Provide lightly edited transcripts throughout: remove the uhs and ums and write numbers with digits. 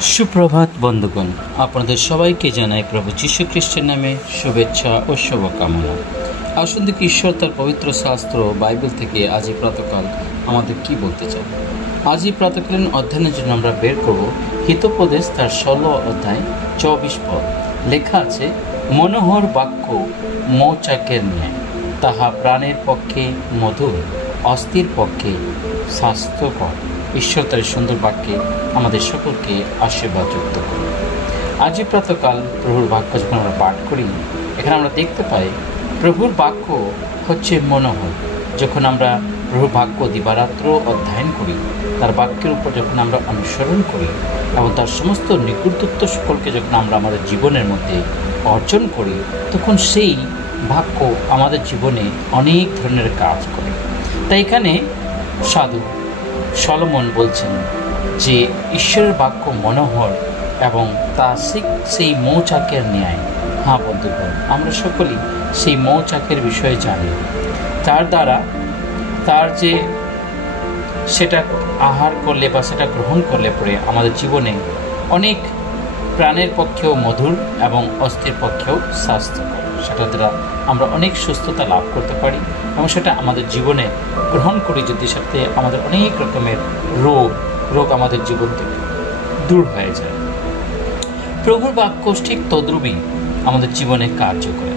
সুপ্রভাত বন্ধুগণ, আপনাদের সবাইকে জানাই প্রভু যীশু খ্রিস্টের নামে শুভেচ্ছা ও শুভকামনা। আসুন দেখি ঈশ্বর তার পবিত্র শাস্ত্র বাইবেল থেকে আজই প্রাতকাল আমাদের কি বলতে চান। আজই প্রাতকালীন অধ্যয়নের জন্য আমরা বের করব হিতোপদেশ তার 16 অধ্যায় 24 পদ। লেখা আছে, মনোহর বাক্য মৌচাকের ন্যায়, তাহা প্রাণের পক্ষে মধুর, অস্থির পক্ষে স্বাস্থ্যকর। ঈশ্বর তার সুন্দর বাক্যে আমাদের সকলকে আশীর্বাদ যুক্ত করুন। আজই প্রাতকাল প্রভুর বাক্য যখন আমরা পাঠ করি, এখানে আমরা দেখতে পাই প্রভুর বাক্য হচ্ছে মনোহর। যখন আমরা প্রভুর বাক্য দিবারাত্র অধ্যয়ন করি, তার বাক্যের উপর যখন আমরা অনুসরণ করি এবং তার সমস্ত নিকটত্ব সকলকে যখন আমরা আমাদের জীবনের মধ্যে অর্জন করি, তখন সেই বাক্য আমাদের জীবনে অনেক ধরনের কাজ করে। তাই এখানে সাধু সলোমন বলছেন যে ঈশ্বরের বাক্য মনোহর এবং তা সেই মৌচাকের ন্যায়। হ্যাঁ বন্ধুগণ, আমরা সকলেই সেই মৌচাকের বিষয়ে জানি। তার দ্বারা তার যে সেটা আহার করলে বা সেটা গ্রহণ করলে পরে আমাদের জীবনে অনেক প্রাণের পক্ষেও মধুর এবং অস্থির পক্ষেও স্বাস্থ্যকর। সেটা দ্বারা আমরা অনেক সুস্থতা লাভ করতে পারি এবং সেটা আমাদের জীবনে গ্রহণ করি যদি সাথে আমাদের অনেক রকমের রোগ আমাদের জীবন থেকে দূর হয়ে যায়। প্রভুর বাক্য ঠিক তদ্রূপই আমাদের জীবনে কার্য করে।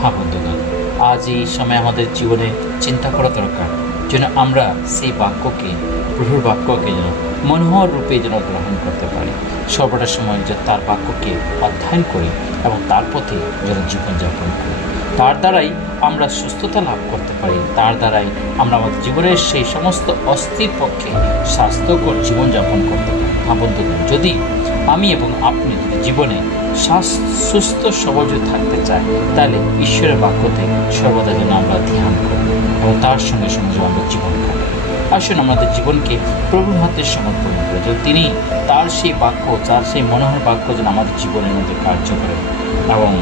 হ্যাঁ বন্ধুগণ, আজ এই সময় আমাদের জীবনে চিন্তা করা দরকার যেন আমরা সেই বাক্যকে, প্রভুর বাক্যকে যেন মনোহর রূপে যেন গ্রহণ করতে পারি। সর্বদা সময় যে তার বাক্যকে অধ্যয়ন করি এবং তার পথে যেন জীবনযাপন করি। তার দ্বারাই আমরা সুস্থতা লাভ করতে পারি। তার দ্বারাই আমরা আমাদের জীবনের সেই সমস্ত অস্থির পক্ষে স্বাস্থ্যকর জীবনযাপন করতে পারি। হ্যাঁ বন্ধুগণ, যদি আমি এবং আপনি যদি জীবনে সুস্থ সবল যদি থাকতে চাই, তাহলে ঈশ্বরের বাক্যতে সর্বদা যেন আমরা ধ্যান করি এবং তার সঙ্গে সঙ্গে আমরা জীবন কাটাই। আসুন আমাদের জীবনকে প্রভুর হাতে সমর্পণ করে যেন তিনি তার সেই বাক্য, তার সেই মনোহর বাক্য যেন আমাদের জীবনের মধ্যে কার্য করে এবং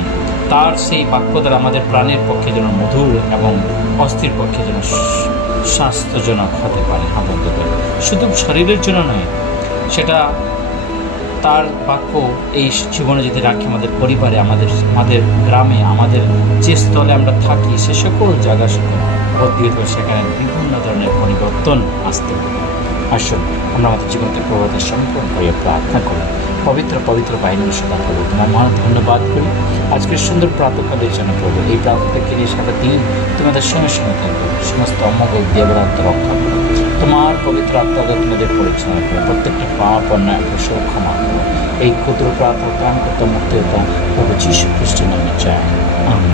তার সেই বাক্য দ্বারা আমাদের প্রাণের পক্ষে যেন মধুর এবং অস্থির পক্ষে যেন স্বাস্থ্যজনক হতে পারে। হ্যাঁ বন্ধুগণ, শুধু শরীরের জন্য নয়, সেটা তার বাক্য এই জীবনে যদি রাখি আমাদের পরিবারে, আমাদের গ্রামে, আমাদের যে স্থলে আমরা থাকি, সে সকল জায়গা সকল বদলিত হয়ে সেখানে বিভিন্ন ধরনের পরিবর্তন আসতে পারে। আসুন আমরা আমাদের জীবনকে প্রভাতে সম্পূর্ণ করে প্রার্থনা করি। পবিত্র বাহিনীর সদা প্রভু তোমার মহান ধন্যবাদ করি আজকের সুন্দর প্রাতকালের জন্য। প্রভু এই প্রাতকে নিয়ে সারা দিন তোমাদের সঙ্গে সঙ্গে থাকবে, সমস্ত অমঙ্গল দেবরাত্ম রক্ষা করো। তোমার পবিত্র আত্মাকে তোমাদের পরিচালনা করো, প্রত্যেকটি পাপ অন্যায় ক্ষমা করো। এই ক্ষুদ্র প্রার্থনা করতে মুক্তি প্রভু যীশু খ্রিস্টের নামে চাই, আমিন।